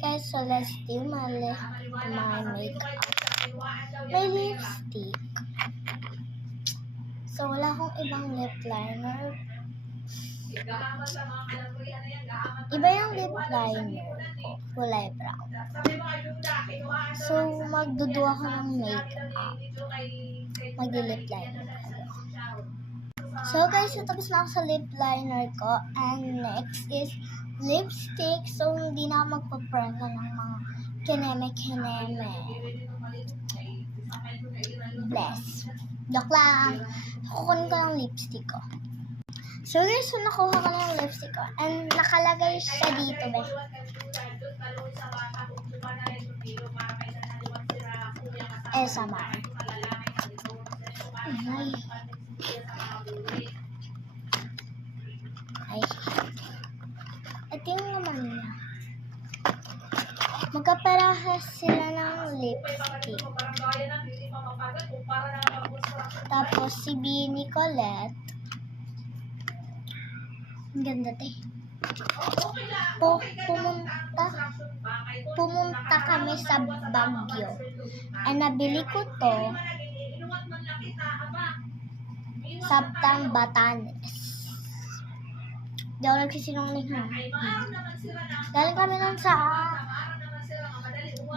guys, so let's do my makeup. My lipstick. So wala akong ibang lip liner. Iba yung lip liner ko, kulay brown. So magdudu ako ng makeup. Mag-lip liner ako. So guys, tapos na ako sa lip liner ko. And next is lipstick. So hindi na ako magpa-prema ng mga kineme-kineme. Bless. Joke lang. Kukunin ko ng lipstick ko. So guys, so nakuha ko ng lipstick ko. And nakalagay siya dito, be. Sama. Ay. Ito yung naman niya. Magkaparahas sila ng lipstick. Tapos si B. Nicolette. Ang ganda, te. Pumunta kami sa Baguio. And nabili ko to sa Batanes. Di ako nagsisinungaling, ha? Galing kami lang sa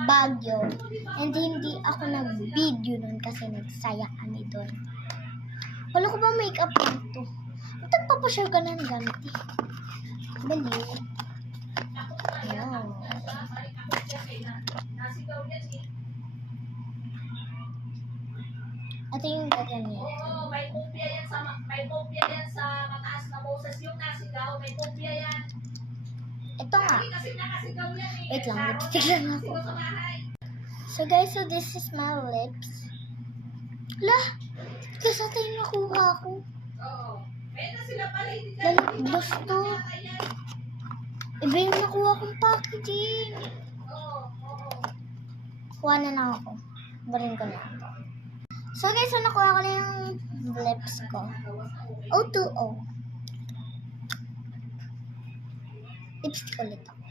Baguio. And hindi ako nag-video nun kasi nagsaya kami doon. Wala ko ba makeup dito? Nagpapashare ka ng gamit, eh. Baliw. Ayan. Ito yung gagamitin. Oo, may kopya yan sa mataas na Moses yung nasigaw, may kopya yan. Ito nga. Kasi nakasigaw yan eh. Wait lang, magtitiglan ako. So guys, so this is my lips. Lah! Kasi ito yung nakuha ko. Oo. Kaya na sila pala, hindi ka. Lalabas to. Iba yung nakuha kong packaging. Oo. Kuha na lang ako. Barin ko na ako. So guys, so nakuha ko na yung lips ko. O2O. Lipstick ulit ako.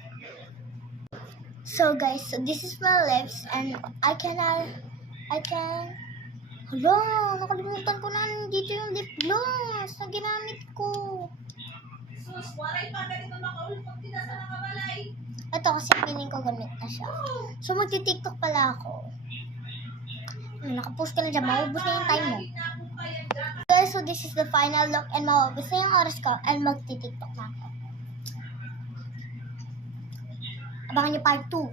So guys, so this is my lips and I can hala, nakalimutan ko na dito yung lip gloss na ginamit ko. Sus, waray pa ganito makaulpot din sa nakabalay. Ito kasi piling ko gamit na siya. So magti-TikTok pala ako. Nakapost ka na dyan, maubos na yung time mo. Guys, so this is the final look and maubos na yung oras ko and magti-TikTok na ako. Abangan niyo part 2.